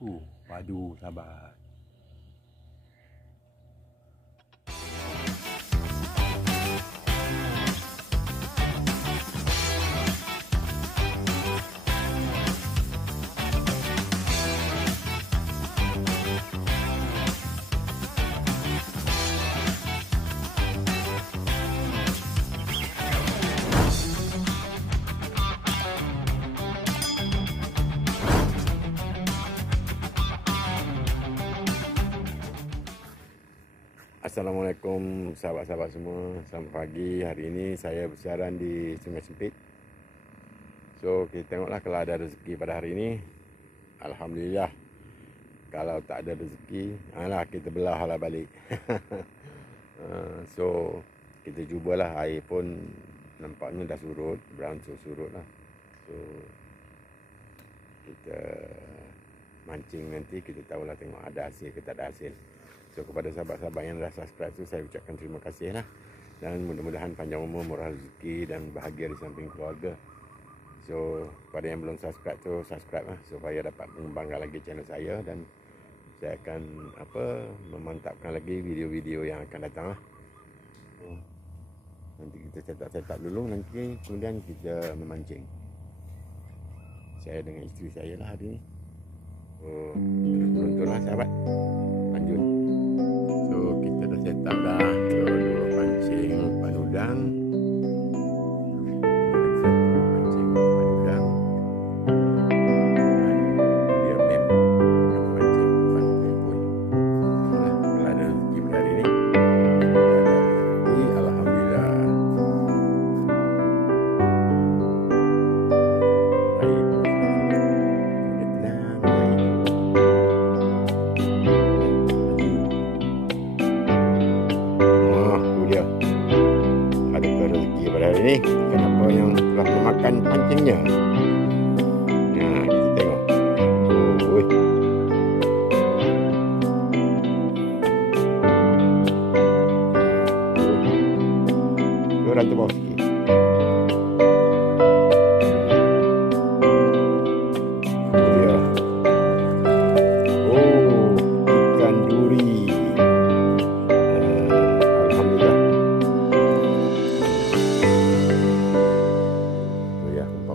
Padu sabar. Assalamualaikum sahabat-sahabat semua. Selamat pagi. Hari ini saya bersiaran di Sungai Sempit. So kita tengoklah kalau ada rezeki pada hari ini. Alhamdulillah. Kalau tak ada rezeki, kita belah lah balik. So kita cubalah. Air pun nampaknya dah surut, berangsur surut lah. So kita mancing nanti, kita tahulah tengok ada hasil ke tak ada hasil. So kepada sahabat-sahabat yang dah subscribe tu, saya ucapkan terima kasih lah. Dan mudah-mudahan panjang umur, murah rezeki dan bahagia di samping keluarga. So pada yang belum subscribe tu, subscribe lah supaya dapat mengembangkan lagi channel saya. Dan saya akan memantapkan lagi video-video yang akan datang lah. Nanti kita cetak dulu, nanti kemudian kita memancing. Saya dengan isteri saya lah hari ni. So terus menonton lah sahabat. Lanjut. So kita dah set up dah. So dua pancing umpan udang. Pancing umpan udang. Dan dia mem dengan pancing umpan pun. Kalau ada rezeki pada hari ni, alhamdulillah. Ini kenapa yang telah memakan pancingnya. Nah, kita tengok. Orang tu bawah sikit. Dia. Ikan duri.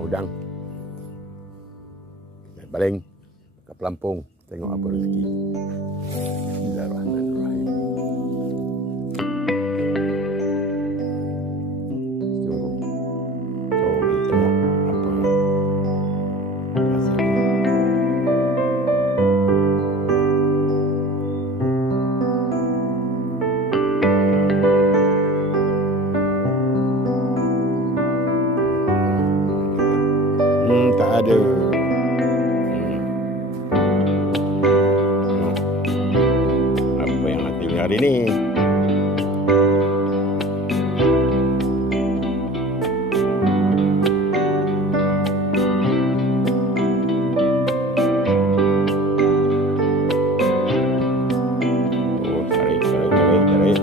Udang baling ke pelampung, tengok apa rezeki. Bismillahirrahmanirrahim. So kita tengok apa hasilnya. Tak ada. Apa yang hati hari ni? Tarik.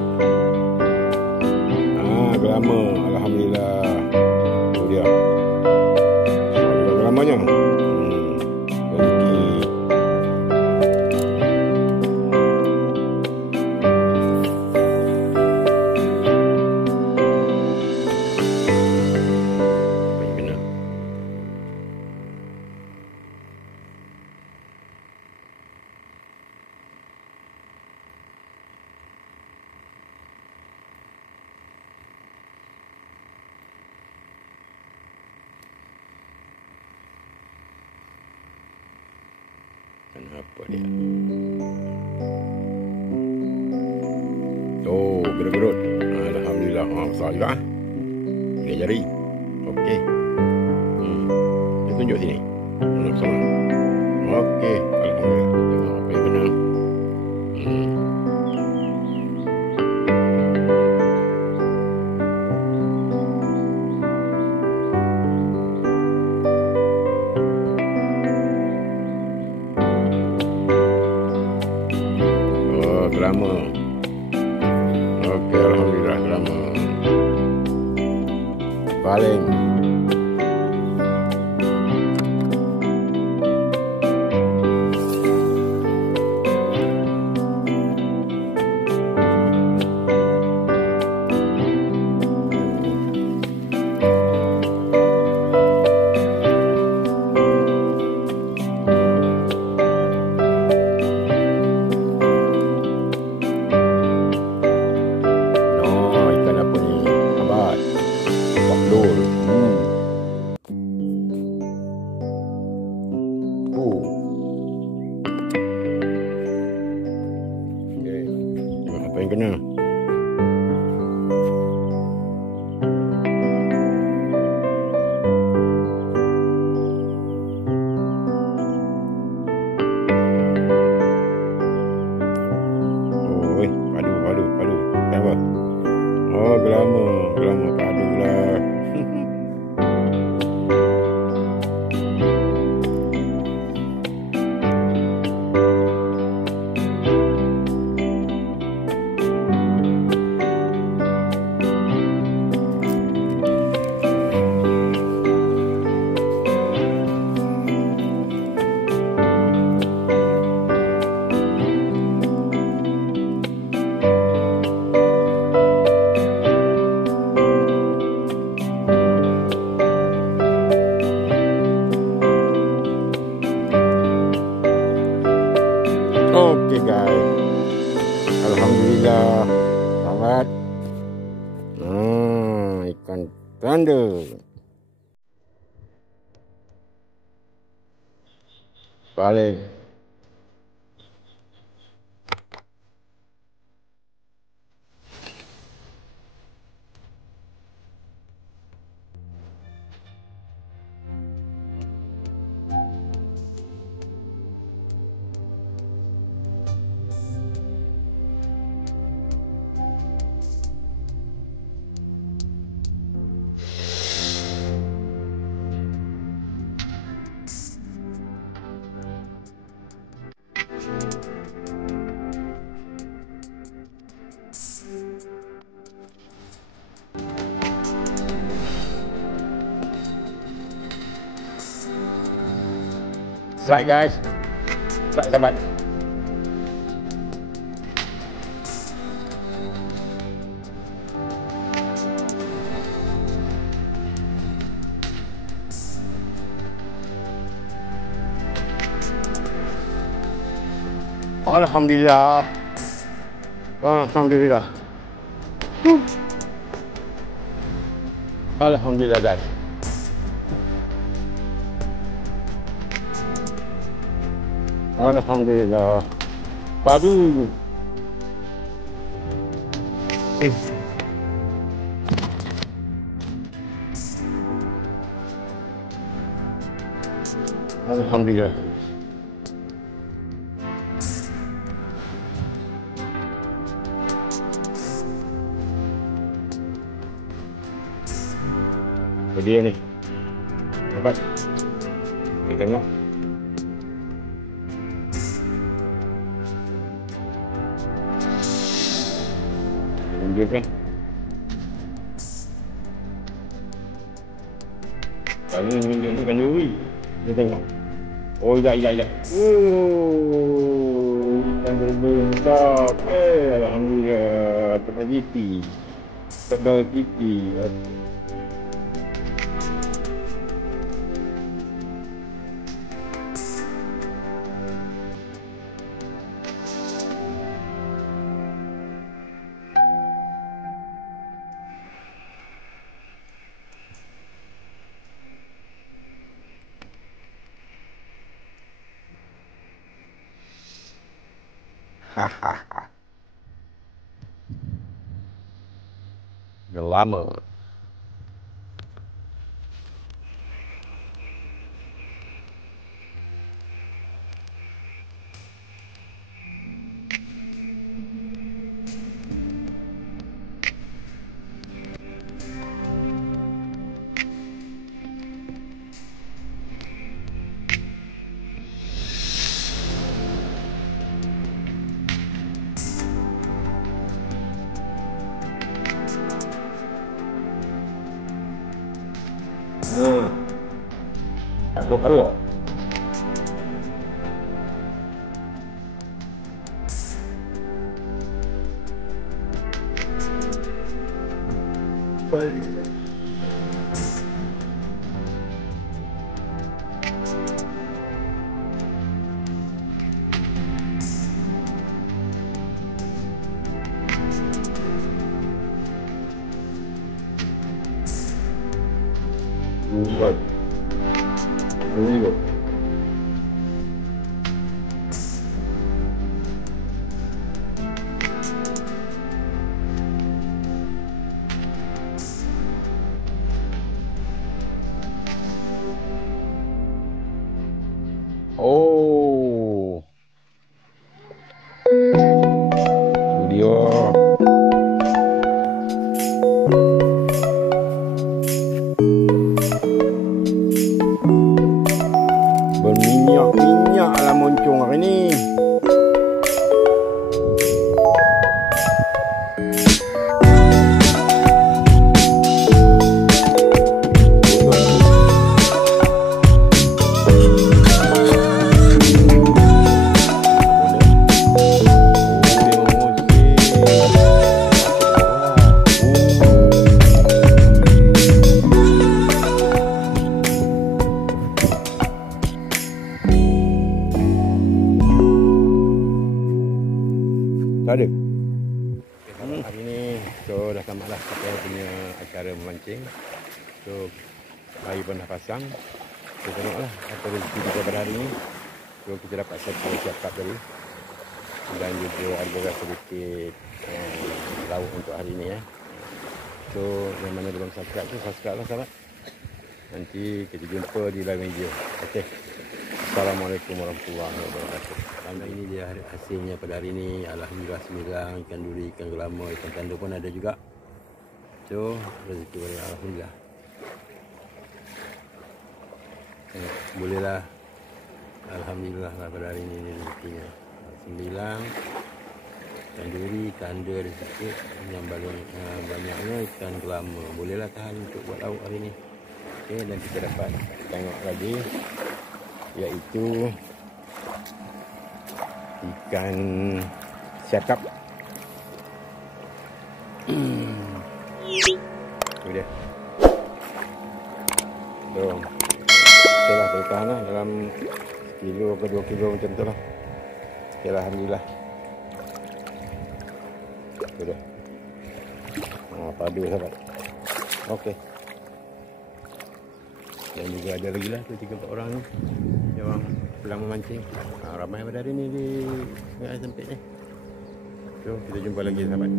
Gelama. Alhamdulillah. Tu dia. Namanya apa dia? Oh, gerut-gerut. Alhamdulillah, besar juga. Tiga jari. Okey. Dia tunjuk sini. Mana besar? Okey, alhamdulillah. Tengok apa yang benar. Lama. Okey, alhamdulillah lama. Paling kena. Oh, padu. Apa? Oh, gelama padu lah. Okey guys, alhamdulillah, selamat. Ikan tanda. Balik. Slide guys. Slide sahabat. Alhamdulillah. Alhamdulillah. Alhamdulillah guys. Alhamdulillah. Padu. Alhamdulillah. Dia ni. Dapat. Kita tengok. Tunjuk kan. Kali ni tunjukkan duri. Kita tengok. Oh, dah. Oh, ikan berbentang. Alhamdulillah. Tengah titi. Hahaha. Dah lama. Aku keluar. Buat. Ini kok. Tak ada. Hari ni so dah tamatlah kita punya acara memancing. So air pun dah pasang. So tengoklah apa rezeki kita pada hari ni. So kita dapat satu cakap tadi. Dan juga ada sedikit lauk untuk hari ni. So yang mana belum subscribe tu subscribe lah sahabat. Nanti kita jumpa di lain video. Okey. Assalamualaikum warahmatullahi wabarakatuh. Dan ini dia hasilnya pada hari ini. Alhamdulillah sembilang, ikan duri, ikan gelama, ikan tanda pun ada juga. So rezeki boleh alhamdulillah. Bolehlah. Alhamdulillah lah pada hari ini rezekinya. Sembilang, ikan duri, tanda ada sikit. Yang paling banyaknya ikan gelama. Bolehlah tahan untuk buat lauk hari ini. Okey, dan kita dapat tengok lagi, iaitu ikan cakap. Itu dia. So, okey lah, boleh tahan lah dalam kilo ke 2 kilo macam tu lah. Okey lah, alhamdulillah. Itu dia. Padu sahabat. Okey. Dan juga ada lagi lah tu 3-4 orang ni yang orang pulang memancing. Ramai pada hari ni di Sungai Sempit ni. So kita jumpa lagi sahabat.